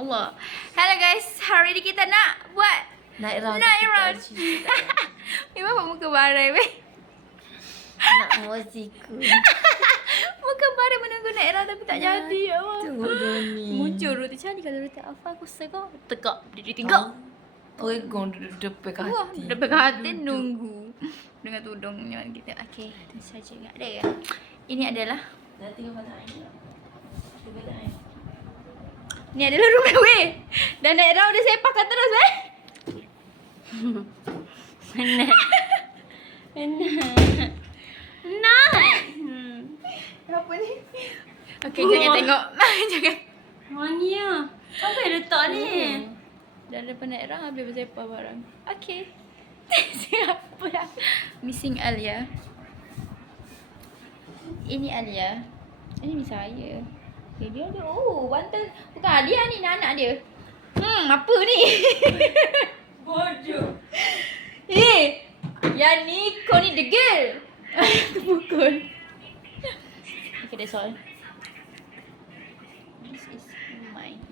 Allah. Hello guys, hari ni kita nak buat Naik round. naik round. Ni apa muka barai weh? Nak muziku. Muka barai menunggu naik round tapi tak jadi. Ya Allah. Tu bodoh ni. Muncul roti cantik kalau roti apa aku suka. Tegak, dia tinggal. Pegang depan ke Wah, hati. depan hati nunggu dengan tudungnya kita. Okey, itu saja enggak ada ya. Ini adalah Nanti kau kata air. Cuba air. ni adalah rumah weh. Dan naik round dia sepakan terus eh. Mana? Apa ni? Okey, jangan tengok. Jangan. Mania. Apa yang letak ni? Dah lepas naik round habis bersepa barang. Okey. Siapa dah? Missing Alia. Ini Alia. Ini saya. Dia ada. Oh, bantal. Bukan Alia ni, anak dia. Apa ni? Bodoh. Yang ni kau ni degil. Pukul. Okay, that's all. This is